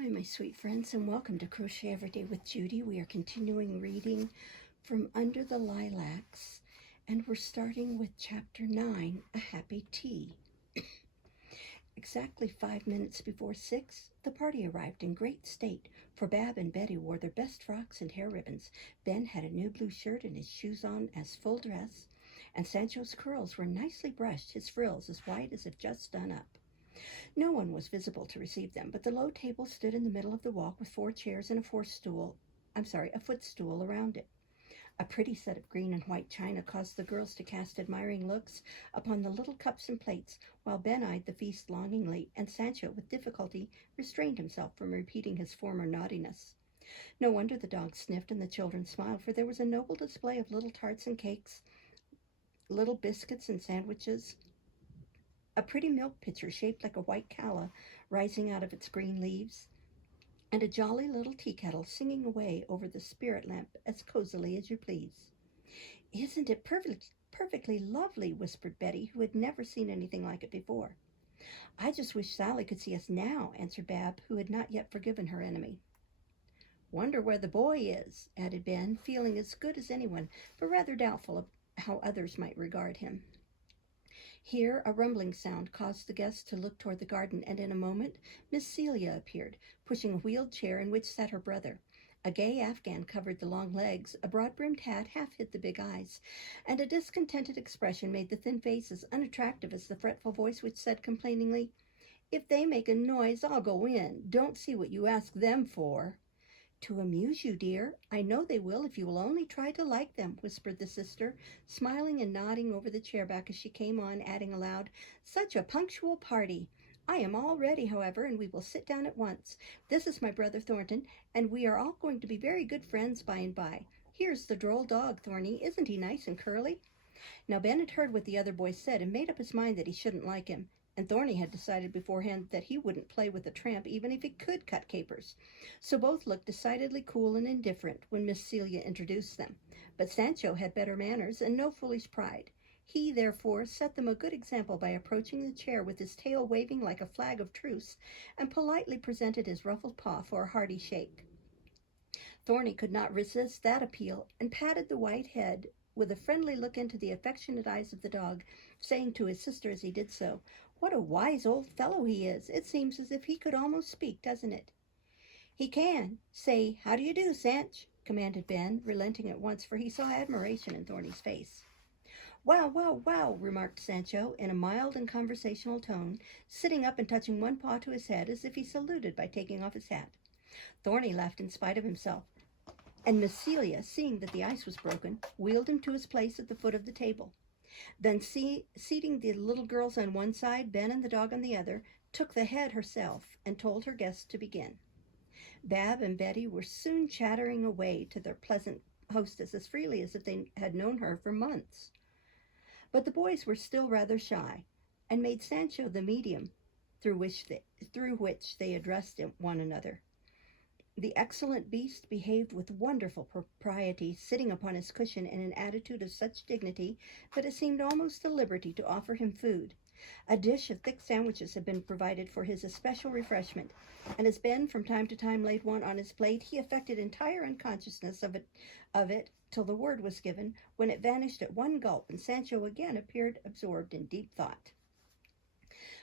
Hi, my sweet friends, and welcome to Crochet Every Day with Judy. We are continuing reading from Under the Lilacs, and we're starting with Chapter 9, A Happy Tea. Exactly 5 minutes before 6, the party arrived in great state, for Bab and Betty wore their best frocks and hair ribbons. Ben had a new blue shirt and his shoes on as full dress, and Sancho's curls were nicely brushed, his frills as white as if just done up. No one was visible to receive them, but the low table stood in the middle of the walk with 4 chairs and a footstool around it. A pretty set of green and white china caused the girls to cast admiring looks upon the little cups and plates, while Ben eyed the feast longingly, and Sancho, with difficulty, restrained himself from repeating his former naughtiness. No wonder the dogs sniffed and the children smiled, for there was a noble display of little tarts and cakes, little biscuits and sandwiches, a pretty milk pitcher shaped like a white calla rising out of its green leaves, and a jolly little tea kettle singing away over the spirit lamp as cozily as you please. "Isn't it perfectly lovely?" whispered Betty, who had never seen anything like it before. "I just wish Sally could see us now," answered Bab, who had not yet forgiven her enemy. "Wonder where the boy is," added Ben, feeling as good as anyone, but rather doubtful of how others might regard him. Here a rumbling sound caused the guests to look toward the garden, and in a moment Miss Celia appeared, pushing a wheeled chair in which sat her brother. A gay afghan covered the long legs, a broad-brimmed hat half hid the big eyes, and a discontented expression made the thin face as unattractive as the fretful voice which said complainingly, "If they make a noise, I'll go in. Don't see what you ask them for." "To amuse you, dear. I know they will if you will only try to like them," whispered the sister, smiling and nodding over the chair back as she came on, adding aloud, "Such a punctual party. I am all ready, however, and we will sit down at once. This is my brother Thornton, and we are all going to be very good friends by and by. Here's the droll dog, Thorny. Isn't he nice and curly?" Now Ben had heard what the other boy said and made up his mind that he shouldn't like him, and Thorny had decided beforehand that he wouldn't play with a tramp even if he could cut capers. So both looked decidedly cool and indifferent when Miss Celia introduced them. But Sancho had better manners and no foolish pride. He, therefore, set them a good example by approaching the chair with his tail waving like a flag of truce, and politely presented his ruffled paw for a hearty shake. Thorny could not resist that appeal, and patted the white head with a friendly look into the affectionate eyes of the dog, saying to his sister as he did so, "What a wise old fellow he is! It seems as if he could almost speak, doesn't it?" "He can. Say, how do you do, Sanch?" commanded Ben, relenting at once, for he saw admiration in Thorny's face. "Wow, wow, wow," remarked Sancho in a mild and conversational tone, sitting up and touching one paw to his head as if he saluted by taking off his hat. Thorny laughed in spite of himself, and Miss Celia, seeing that the ice was broken, wheeled him to his place at the foot of the table. Then, seating the little girls on one side, Ben and the dog on the other, took the head herself and told her guests to begin. Bab and Betty were soon chattering away to their pleasant hostess as freely as if they had known her for months. But the boys were still rather shy, and made Sancho the medium through which they addressed one another. The excellent beast behaved with wonderful propriety, sitting upon his cushion in an attitude of such dignity that it seemed almost a liberty to offer him food. A dish of thick sandwiches had been provided for his especial refreshment, and as Ben from time to time laid one on his plate, he affected entire unconsciousness of it till the word was given, when it vanished at one gulp, and Sancho again appeared absorbed in deep thought.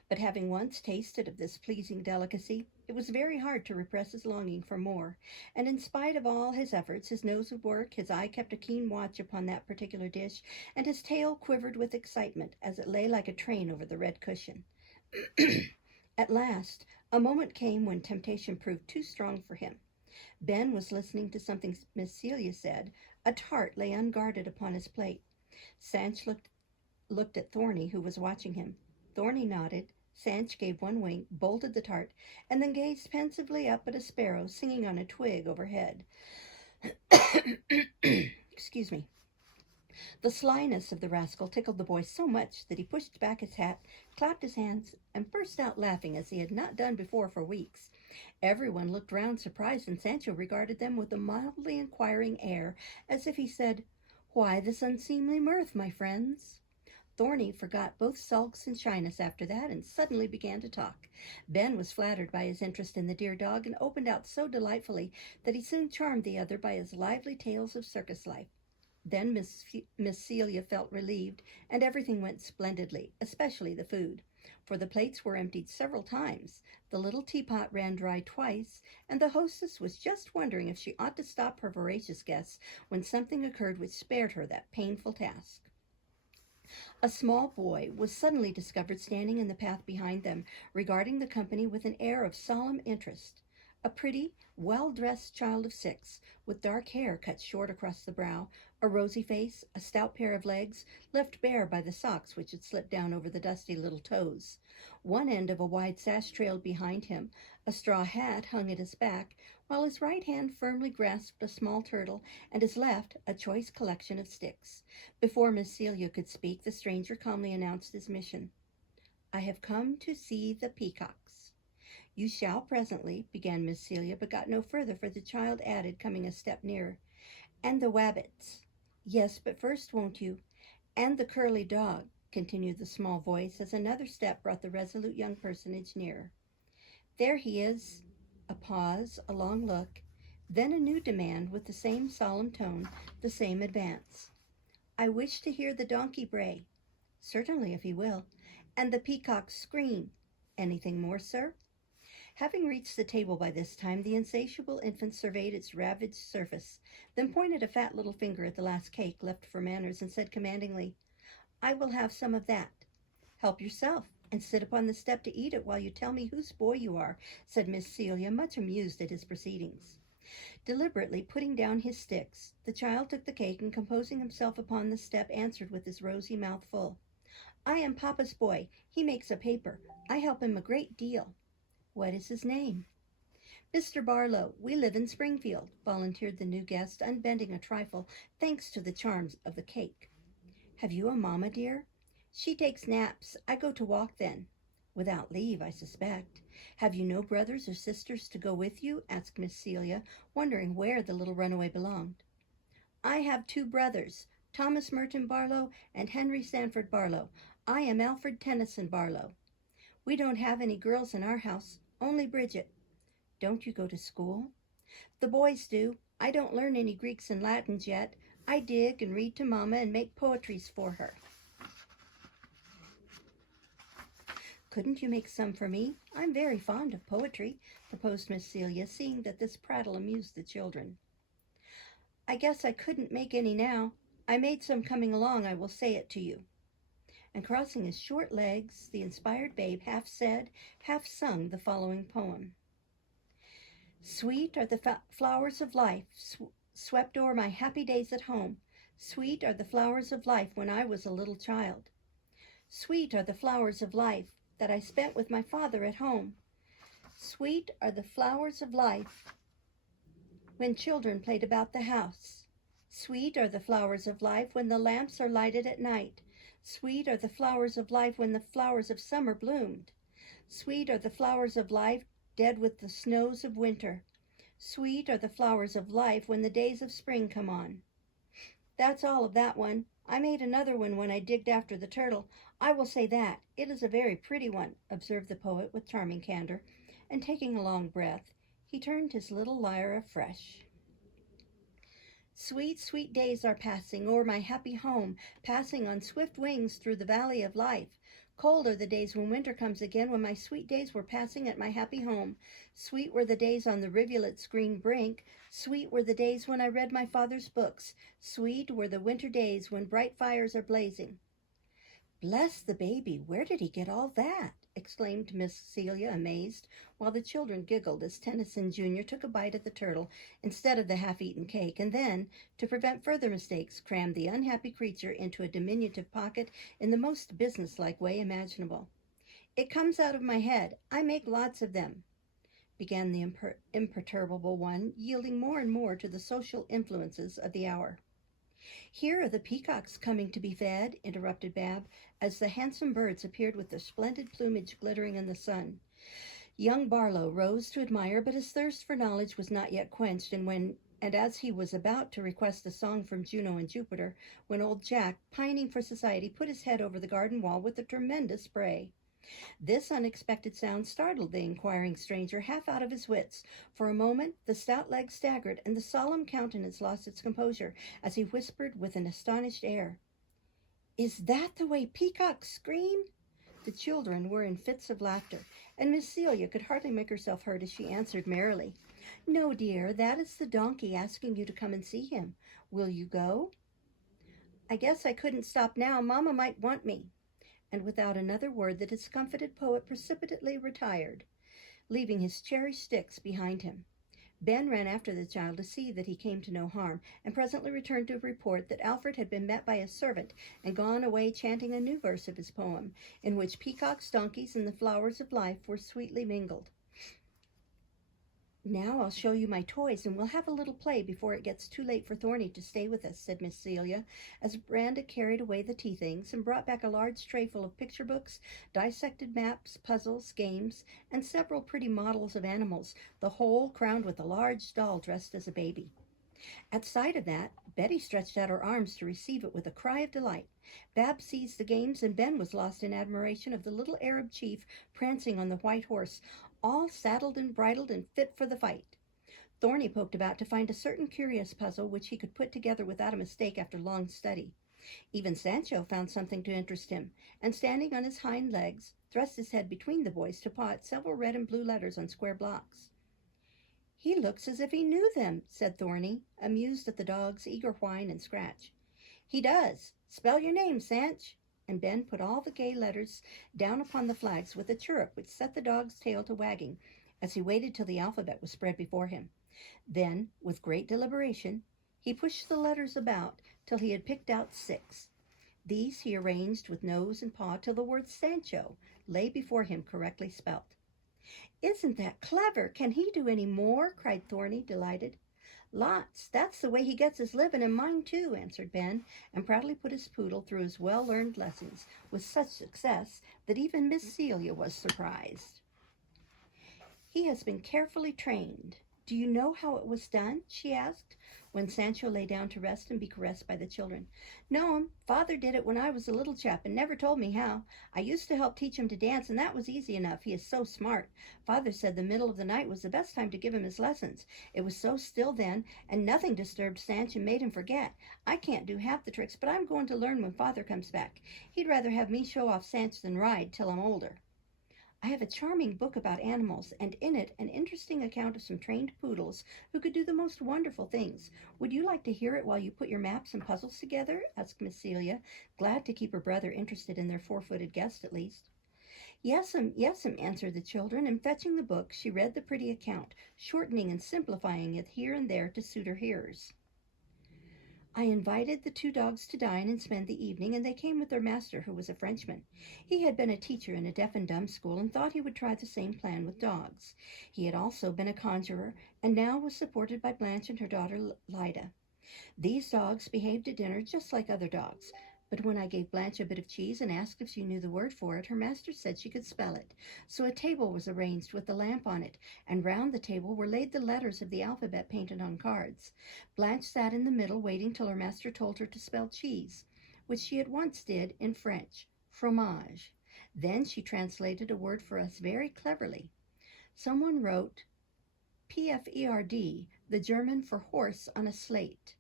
But having once tasted of this pleasing delicacy, it was very hard to repress his longing for more, and in spite of all his efforts, his nose would work, his eye kept a keen watch upon that particular dish, and his tail quivered with excitement as it lay like a train over the red cushion. At last, a moment came when temptation proved too strong for him. Ben was listening to something Miss Celia said. A tart lay unguarded upon his plate. Sanch looked at Thorny, who was watching him. Thorny nodded. Sanch gave one wink, bolted the tart, and then gazed pensively up at a sparrow singing on a twig overhead. Excuse me. The slyness of the rascal tickled the boy so much that he pushed back his hat, clapped his hands, and burst out laughing as he had not done before for weeks. Everyone looked round surprised, and Sancho regarded them with a mildly inquiring air, as if he said, "Why this unseemly mirth, my friends?" Thorny forgot both sulks and shyness after that and suddenly began to talk. Ben was flattered by his interest in the dear dog and opened out so delightfully that he soon charmed the other by his lively tales of circus life. Then Miss Celia felt relieved, and everything went splendidly, especially the food, for the plates were emptied several times, the little teapot ran dry twice, and the hostess was just wondering if she ought to stop her voracious guests when something occurred which spared her that painful task. A small boy was suddenly discovered standing in the path behind them, regarding the company with an air of solemn interest. A pretty, well-dressed child of 6, with dark hair cut short across the brow, a rosy face, a stout pair of legs, left bare by the socks which had slipped down over the dusty little toes. One end of a wide sash trailed behind him, a straw hat hung at his back, while his right hand firmly grasped a small turtle, and his left a choice collection of sticks. Before Miss Celia could speak, the stranger calmly announced his mission. "I have come to see the peacocks." "You shall presently," began Miss Celia, but got no further, for the child added, coming a step nearer, "and the wabbits." "Yes, but first, won't you—" "And the curly dog," continued the small voice, as another step brought the resolute young personage nearer. "There he is." A pause, a long look, then a new demand with the same solemn tone, the same advance. "I wish to hear the donkey bray." "Certainly, if he will." "And the peacock scream." "Anything more, sir?" Having reached the table by this time, the insatiable infant surveyed its ravaged surface, then pointed a fat little finger at the last cake left for manners, and said commandingly, "I will have some of that." "Help yourself, and sit upon the step to eat it while you tell me whose boy you are," said Miss Celia, much amused at his proceedings. Deliberately putting down his sticks, the child took the cake and, composing himself upon the step, answered with his rosy mouth full, "I am Papa's boy. He makes a paper. I help him a great deal." "What is his name?" "Mr. Barlow. We live in Springfield," volunteered the new guest, unbending a trifle, thanks to the charms of the cake. "Have you a mamma, dear?" "She takes naps. I go to walk then." "Without leave, I suspect." "Have you no brothers or sisters to go with you?" asked Miss Celia, wondering where the little runaway belonged. "I have 2 brothers, Thomas Merton Barlow and Henry Sanford Barlow. I am Alfred Tennyson Barlow." "We don't have any girls in our house, only Bridget." "Don't you go to school?" "The boys do. I don't learn any Greeks and Latins yet. I dig and read to Mamma and make poetries for her." "Couldn't you make some for me? I'm very fond of poetry," proposed Miss Celia, seeing that this prattle amused the children. "I guess I couldn't make any now. I made some coming along. I will say it to you." And crossing his short legs, the inspired babe half said, half sung the following poem. "Sweet are the flowers of life, swept o'er my happy days at home. Sweet are the flowers of life when I was a little child. Sweet are the flowers of life that I spent with my father at home. Sweet are the flowers of life when children played about the house. Sweet are the flowers of life when the lamps are lighted at night. Sweet are the flowers of life when the flowers of summer bloomed. Sweet are the flowers of life dead with the snows of winter. Sweet are the flowers of life when the days of spring come on." "That's all of that one. I made another one when I digged after the turtle. I will say that. It is a very pretty one," observed the poet with charming candor, and taking a long breath, he turned his little lyre afresh. "Sweet, sweet days are passing o'er my happy home, passing on swift wings through the valley of life. Cold are the days when winter comes again, when my sweet days were passing at my happy home. Sweet were the days on the rivulet's green brink. Sweet were the days when I read my father's books. Sweet were the winter days when bright fires are blazing." "Bless the baby, where did he get all that?" exclaimed Miss Celia, amazed, while the children giggled as Tennyson Jr. took a bite at the turtle instead of the half-eaten cake, and then, to prevent further mistakes, crammed the unhappy creature into a diminutive pocket in the most businesslike way imaginable. "It comes out of my head. I make lots of them," began the imperturbable one, yielding more and more to the social influences of the hour. "Here are the peacocks coming to be fed," interrupted Bab, as the handsome birds appeared with their splendid plumage glittering in the sun. Young Barlow rose to admire, but his thirst for knowledge was not yet quenched, and and as he was about to request a song from Juno and Jupiter, when old Jack, pining for society, put his head over the garden wall with a tremendous bray. This unexpected sound startled the inquiring stranger half out of his wits. For a moment the stout legs staggered, and the solemn countenance lost its composure, as he whispered with an astonished air, "Is that the way peacocks scream?" The children were in fits of laughter, and Miss Celia could hardly make herself heard as she answered merrily, "No, dear, that is the donkey asking you to come and see him. Will you go?" "I guess I couldn't stop now. Mamma might want me." And without another word the discomfited poet precipitately retired, leaving his cherished sticks behind him. Ben ran after the child to see that he came to no harm, and presently returned to report that Alfred had been met by a servant and gone away chanting a new verse of his poem, in which peacocks, donkeys, and the flowers of life were sweetly mingled. "Now I'll show you my toys, and we'll have a little play before it gets too late for Thorny to stay with us," said Miss Celia, as Miranda carried away the tea things and brought back a large tray full of picture books, dissected maps, puzzles, games, and several pretty models of animals, the whole crowned with a large doll dressed as a baby. At sight of that, Betty stretched out her arms to receive it with a cry of delight. Bab seized the games, and Ben was lost in admiration of the little Arab chief prancing on the white horse, all saddled and bridled and fit for the fight. Thorny poked about to find a certain curious puzzle which he could put together without a mistake after long study. Even Sancho found something to interest him, and standing on his hind legs, thrust his head between the boys to paw at several red and blue letters on square blocks. "He looks as if he knew them," said Thorny, amused at the dog's eager whine and scratch. "He does. Spell your name, Sanch." And Ben put all the gay letters down upon the flags with a chirrup which set the dog's tail to wagging, as he waited till the alphabet was spread before him. Then, with great deliberation, he pushed the letters about till he had picked out 6. These he arranged with nose and paw till the word Sancho lay before him correctly spelt. "Isn't that clever? Can he do any more?" cried Thorny, delighted. "Lots. That's the way he gets his living, and mine too," answered Ben, and proudly put his poodle through his well-learned lessons with such success that even Miss Celia was surprised. "He has been carefully trained. Do you know how it was done?" she asked, when Sancho lay down to rest and be caressed by the children. "No'm. Father did it when I was a little chap and never told me how. I used to help teach him to dance, and that was easy enough. He is so smart. Father said the middle of the night was the best time to give him his lessons. It was so still then, and nothing disturbed Sanch and made him forget. I can't do half the tricks, but I'm going to learn when Father comes back. He'd rather have me show off Sanch than ride till I'm older. I have a charming book about animals, and in it an interesting account of some trained poodles who could do the most wonderful things. Would you like to hear it while you put your maps and puzzles together?" asked Miss Celia, glad to keep her brother interested in their 4-footed guest at least. Yes'm, yes'm," answered the children, and fetching the book, she read the pretty account, shortening and simplifying it here and there to suit her hearers. "I invited the 2 dogs to dine and spend the evening, and they came with their master, who was a Frenchman. He had been a teacher in a deaf and dumb school, and thought he would try the same plan with dogs. He had also been a conjurer, and now was supported by Blanche and her daughter Lida. These dogs behaved at dinner just like other dogs. But when I gave Blanche a bit of cheese and asked if she knew the word for it, her master said she could spell it. So a table was arranged with the lamp on it, and round the table were laid the letters of the alphabet painted on cards. Blanche sat in the middle, waiting till her master told her to spell cheese, which she at once did in French, fromage. Then she translated a word for us very cleverly. Someone wrote PFERD, the German for horse, on a slate.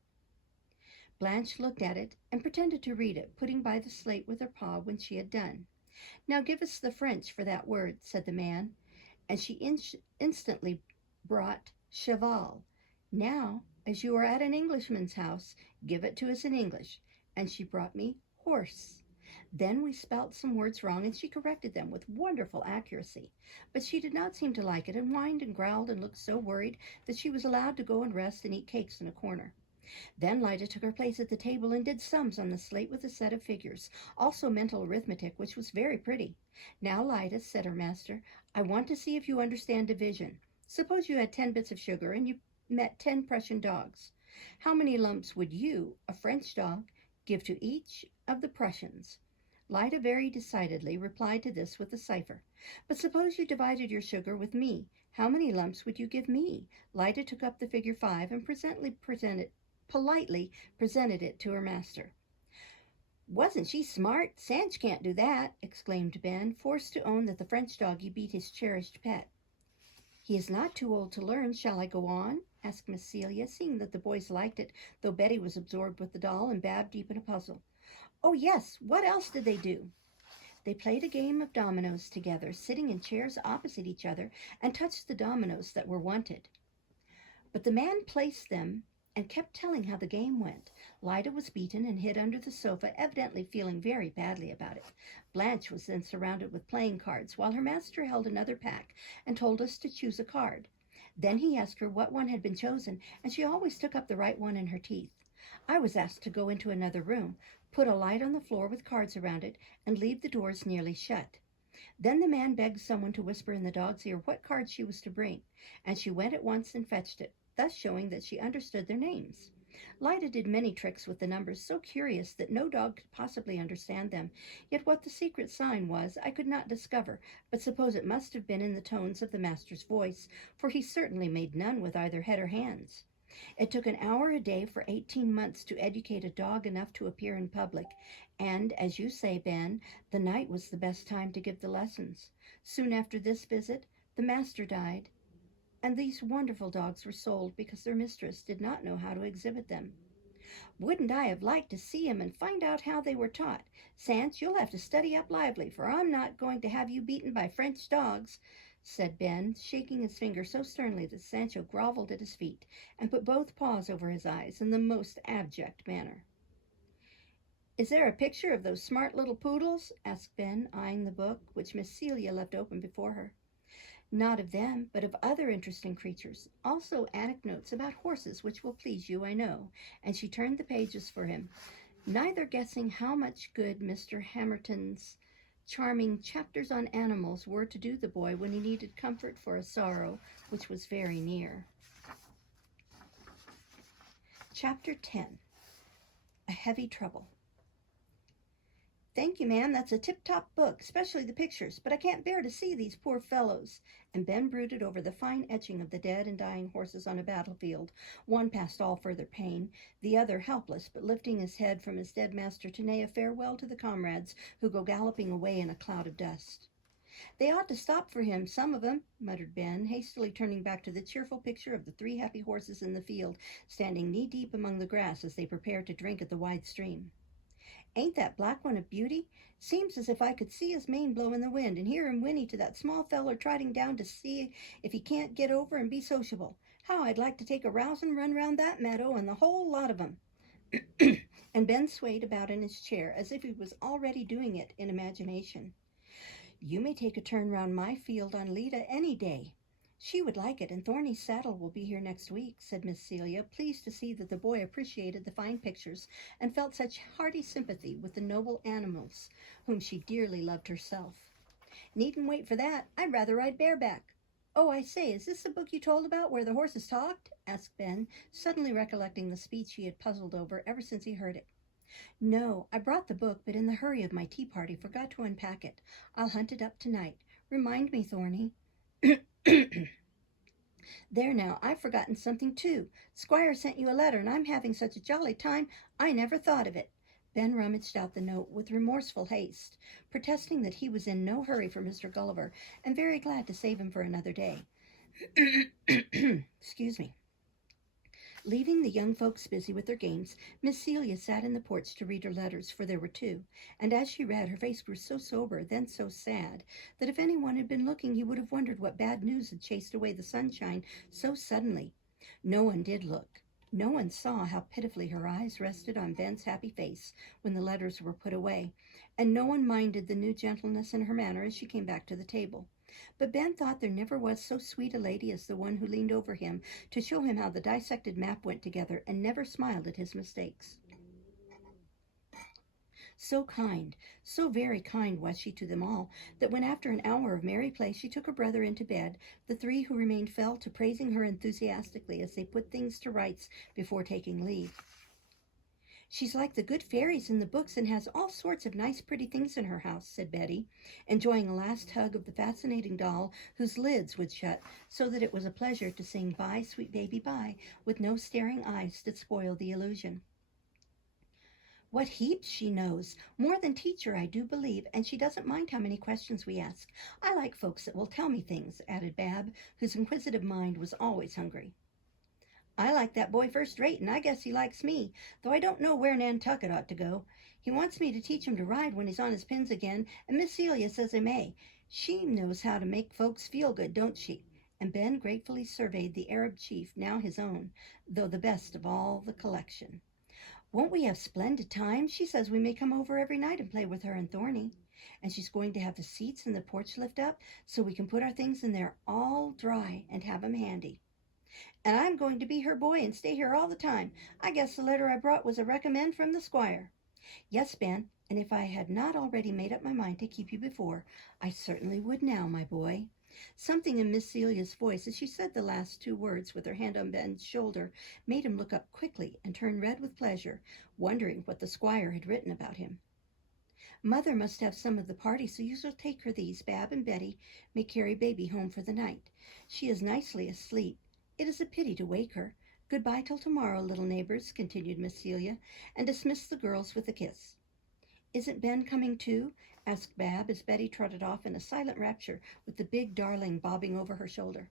Blanche looked at it and pretended to read it, putting by the slate with her paw when she had done. "Now give us the French for that word," said the man, and she instantly brought cheval. "Now, as you are at an Englishman's house, give it to us in English," and she brought me horse. Then we spelt some words wrong, and she corrected them with wonderful accuracy. But she did not seem to like it, and whined and growled and looked so worried that she was allowed to go and rest and eat cakes in a corner. Then Lida took her place at the table and did sums on the slate with a set of figures, also mental arithmetic, which was very pretty. "Now, Lida," said her master, "I want to see if you understand division. Suppose you had 10 bits of sugar and you met 10 Prussian dogs. How many lumps would you, a French dog, give to each of the Prussians?" Lida very decidedly replied to this with a cipher. "But suppose you divided your sugar with me. How many lumps would you give me? Lida took up the figure 5 and politely presented it to her master. Wasn't she smart? Sanch can't do that, exclaimed Ben, forced to own that the French doggie beat his cherished pet. He is not too old to learn. Shall I go on? Asked Miss Celia, seeing that the boys liked it, though Betty was absorbed with the doll and Bab deep in a puzzle. Oh, yes. What else did they do? They played a game of dominoes together, sitting in chairs opposite each other, and touched the dominoes that were wanted. But the man placed them and kept telling how the game went. Lida was beaten and hid under the sofa, evidently feeling very badly about it. Blanche was then surrounded with playing cards, while her master held another pack and told us to choose a card. Then he asked her what one had been chosen, and she always took up the right one in her teeth. I was asked to go into another room, put a light on the floor with cards around it, and leave the doors nearly shut. Then the man begged someone to whisper in the dog's ear what card she was to bring, and she went at once and fetched it, thus showing that she understood their names. Lida did many tricks with the numbers, so curious that no dog could possibly understand them. Yet what the secret sign was I could not discover, but suppose it must have been in the tones of the master's voice, for he certainly made none with either head or hands. It took an hour a day for 18 months to educate a dog enough to appear in public, and, as you say, Ben, the night was the best time to give the lessons. Soon after this visit, the master died, and these wonderful dogs were sold because their mistress did not know how to exhibit them. Wouldn't I have liked to see 'em and find out how they were taught? Sanch, you'll have to study up lively, for I'm not going to have you beaten by French dogs, said Ben, shaking his finger so sternly that Sancho groveled at his feet and put both paws over his eyes in the most abject manner. Is there a picture of those smart little poodles? Asked Ben, eyeing the book, which Miss Celia left open before her. Not of them, but of other interesting creatures. Also anecdotes about horses, which will please you, I know. And she turned the pages for him, neither guessing how much good Mr. Hamerton's charming chapters on animals were to do the boy when he needed comfort for a sorrow which was very near. Chapter 10. A Heavy Trouble. Thank you, ma'am. That's a tip-top book, especially the pictures, but I can't bear to see these poor fellows. And Ben brooded over the fine etching of the dead and dying horses on a battlefield, one past all further pain, the other helpless, but lifting his head from his dead master to neigh a farewell to the comrades who go galloping away in a cloud of dust. They ought to stop for him, some of 'em, muttered Ben, hastily turning back to the cheerful picture of the 3 happy horses in the field, standing knee-deep among the grass as they prepared to drink at the wide stream. Ain't that black one a beauty? Seems as if I could see his mane blow in the wind and hear him whinny to that small feller trotting down to see if he can't get over and be sociable. How I'd like to take a rousing run round that meadow and the whole lot of 'em. And Ben swayed about in his chair as if he was already doing it in imagination. You may take a turn round my field on Lida any day. She would like it, and Thorny's saddle will be here next week, said Miss Celia, pleased to see that the boy appreciated the fine pictures and felt such hearty sympathy with the noble animals, whom she dearly loved herself. Needn't wait for that. I'd rather ride bareback. Oh, I say, is this the book you told about where the horses talked? Asked Ben, suddenly recollecting the speech he had puzzled over ever since he heard it. No, I brought the book, but in the hurry of my tea party forgot to unpack it. I'll hunt it up tonight. Remind me, Thorny. There now, I've forgotten something too. Squire sent you a letter, and I'm having such a jolly time, I never thought of it. Ben rummaged out the note with remorseful haste, protesting that he was in no hurry for Mr. Gulliver, and very glad to save him for another day. Excuse me. Leaving the young folks busy with their games, Miss Celia sat in the porch to read her letters, for there were 2, and as she read, her face grew so sober, then so sad, that if anyone had been looking, he would have wondered what bad news had chased away the sunshine so suddenly. No one did look. No one saw how pitifully her eyes rested on Ben's happy face when the letters were put away, and no one minded the new gentleness in her manner as she came back to the table. But Ben thought there never was so sweet a lady as the one who leaned over him to show him how the dissected map went together, and never smiled at his mistakes. So kind, so very kind was she to them all, that when after an hour of merry play she took her brother into bed, the 3 who remained fell to praising her enthusiastically as they put things to rights before taking leave. She's like the good fairies in the books and has all sorts of nice pretty things in her house, said Betty, enjoying a last hug of the fascinating doll whose lids would shut so that it was a pleasure to sing Bye, Sweet Baby, Bye with no staring eyes to spoil the illusion. What heaps she knows! More than teacher, I do believe, and she doesn't mind how many questions we ask. I like folks that will tell me things, added Bab, whose inquisitive mind was always hungry. I like that boy first rate, and I guess he likes me, though I don't know where Nantucket ought to go. He wants me to teach him to ride when he's on his pins again, and Miss Celia says I may. She knows how to make folks feel good, don't she? And Ben gratefully surveyed the Arab chief, now his own, though the best of all the collection. Won't we have splendid times? She says we may come over every night and play with her and Thorny. And she's going to have the seats in the porch lift up so we can put our things in there all dry and have 'em handy. And I'm going to be her boy and stay here all the time. I guess the letter I brought was a recommend from the squire. Yes, Ben, and if I had not already made up my mind to keep you before, I certainly would now, my boy. Something in Miss Celia's voice as she said the last two words with her hand on Ben's shoulder made him look up quickly and turn red with pleasure, wondering what the squire had written about him. Mother must have some of the party, so you shall take her these. Bab and Betty may carry baby home for the night. She is nicely asleep. It is a pity to wake her. Goodbye till tomorrow, little neighbors, continued Miss Celia, and dismissed the girls with a kiss. Isn't Ben coming too? Asked Bab as Betty trotted off in a silent rapture with the big darling bobbing over her shoulder.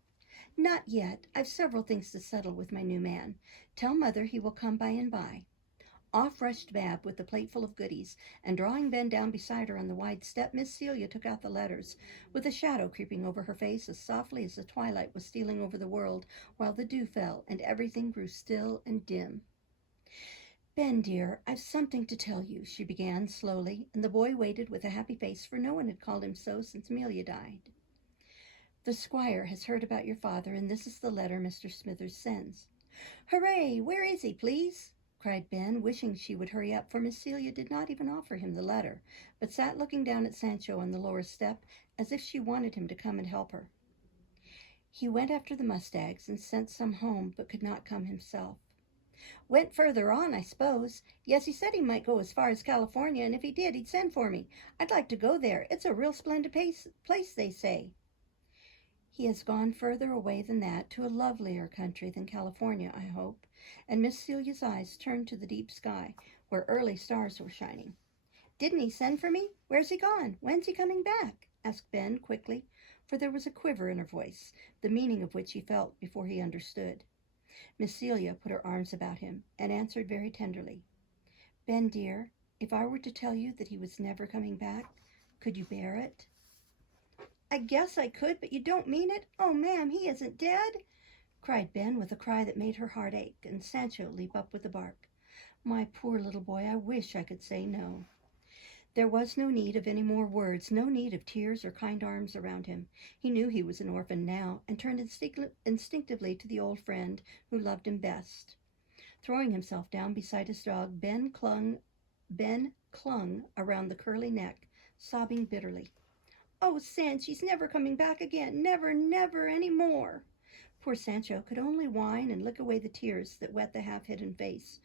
Not yet. I've several things to settle with my new man. Tell Mother he will come by and by. Off rushed Bab with the plateful of goodies, and drawing Ben down beside her on the wide step, Miss Celia took out the letters, with a shadow creeping over her face as softly as the twilight was stealing over the world, while the dew fell and everything grew still and dim. Ben, dear, I've something to tell you, she began slowly, and the boy waited with a happy face, for no one had called him so since Amelia died. The squire has heard about your father, and this is the letter Mr. Smithers sends. Hooray! Where is he, please? Cried Ben, wishing she would hurry up, for Miss Celia did not even offer him the letter, but sat looking down at Sancho on the lower step, as if she wanted him to come and help her. He went after the mustags and sent some home, but could not come himself. Went further on, I suppose. Yes, he said he might go as far as California, and if he did, he'd send for me. I'd like to go there. It's a real splendid place, they say. He has gone further away than that, to a lovelier country than California, I hope. And Miss Celia's eyes turned to the deep sky, where early stars were shining. Didn't he send for me? Where's he gone? When's he coming back? Asked Ben quickly, for there was a quiver in her voice, the meaning of which he felt before he understood. Miss Celia put her arms about him and answered very tenderly. Ben, dear, if I were to tell you that he was never coming back, could you bear it? I guess I could, but you don't mean it? Oh, ma'am, he isn't dead, cried Ben with a cry that made her heart ache, and Sancho leap up with a bark. My poor little boy, I wish I could say no. There was no need of any more words, no need of tears or kind arms around him. He knew he was an orphan now, and turned instinctively to the old friend who loved him best. Throwing himself down beside his dog, Ben clung around the curly neck, sobbing bitterly. Oh, Sanch, he's never coming back again. Never, never any more. Poor Sancho could only whine and lick away the tears that wet the half-hidden face,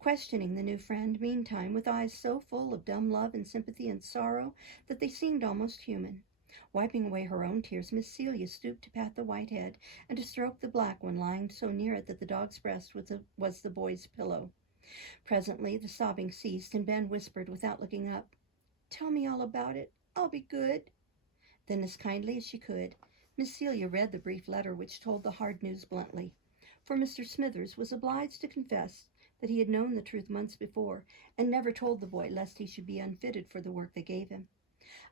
questioning the new friend, meantime, with eyes so full of dumb love and sympathy and sorrow that they seemed almost human. Wiping away her own tears, Miss Celia stooped to pat the white head and to stroke the black one lying so near it that the dog's breast was the boy's pillow. Presently the sobbing ceased, and Ben whispered without looking up, Tell me all about it. I'll be good. Then, as kindly as she could, Miss Celia read the brief letter which told the hard news bluntly, for Mr. Smithers was obliged to confess that he had known the truth months before, and never told the boy lest he should be unfitted for the work they gave him.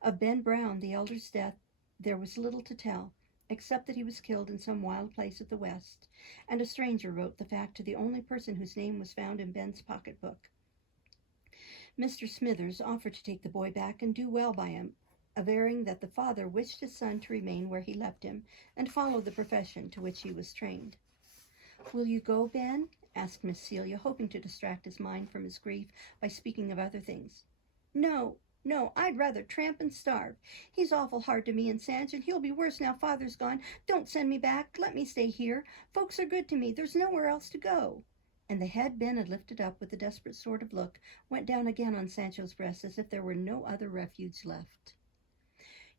Of Ben Brown, the elder's death, there was little to tell, except that he was killed in some wild place at the West, and a stranger wrote the fact to the only person whose name was found in Ben's pocketbook. Mr. Smithers offered to take the boy back and do well by him, averring that the father wished his son to remain where he left him and follow the profession to which he was trained. Will you go, Ben? Asked Miss Celia, hoping to distract his mind from his grief by speaking of other things. No, I'd rather tramp and starve. He's awful hard to me and Sanch, and he'll be worse now Father's gone. Don't send me back. Let me stay here. Folks are good to me. There's nowhere else to go. and the head Ben had lifted up with a desperate sort of look went down again on Sancho's breast as if there were no other refuge left.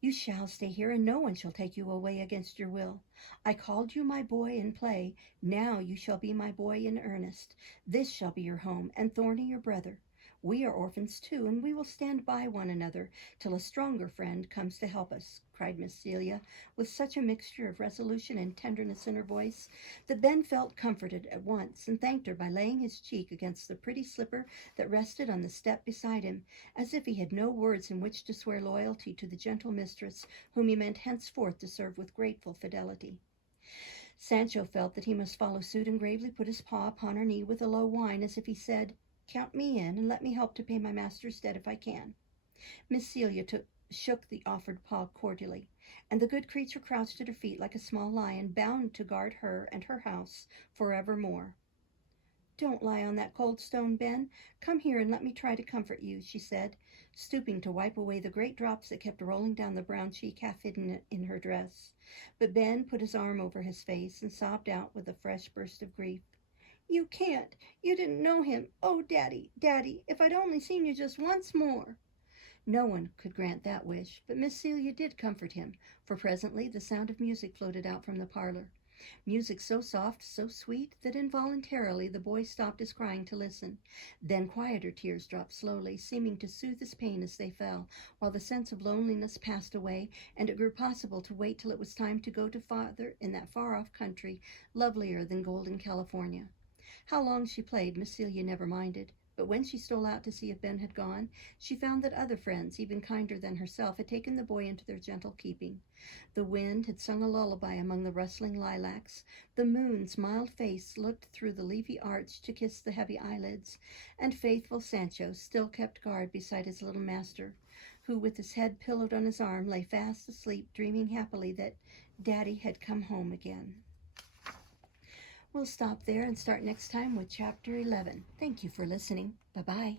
You shall stay here, and no one shall take you away against your will. I called you my boy in play. Now you shall be my boy in earnest. This shall be your home, and Thorny your brother. We are orphans too, and we will stand by one another till a stronger friend comes to help us, cried Miss Celia, with such a mixture of resolution and tenderness in her voice that Ben felt comforted at once, and thanked her by laying his cheek against the pretty slipper that rested on the step beside him, as if he had no words in which to swear loyalty to the gentle mistress whom he meant henceforth to serve with grateful fidelity. Sancho felt that he must follow suit, and gravely put his paw upon her knee with a low whine, as if he said, "Count me in, and let me help to pay my master's debt if I can." Miss Celia shook the offered paw cordially, and the good creature crouched at her feet like a small lion, bound to guard her and her house forevermore. "Don't lie on that cold stone, Ben. Come here and let me try to comfort you," she said, stooping to wipe away the great drops that kept rolling down the brown cheek half hidden in her dress. But Ben put his arm over his face and sobbed out with a fresh burst of grief. "You can't. You didn't know him. Oh, Daddy, Daddy, if I'd only seen you just once more." No one could grant that wish, but Miss Celia did comfort him, for presently the sound of music floated out from the parlor. Music so soft, so sweet, that involuntarily the boy stopped his crying to listen. Then quieter tears dropped slowly, seeming to soothe his pain as they fell, while the sense of loneliness passed away, and it grew possible to wait till it was time to go to father in that far-off country, lovelier than golden California. How long she played, Miss Celia never minded. But when she stole out to see if Ben had gone, she found that other friends, even kinder than herself, had taken the boy into their gentle keeping. The wind had sung a lullaby among the rustling lilacs, the moon's mild face looked through the leafy arch to kiss the heavy eyelids, and faithful Sancho still kept guard beside his little master, who, with his head pillowed on his arm, lay fast asleep, dreaming happily that Daddy had come home again. We'll stop there and start next time with Chapter 11. Thank you for listening. Bye-bye.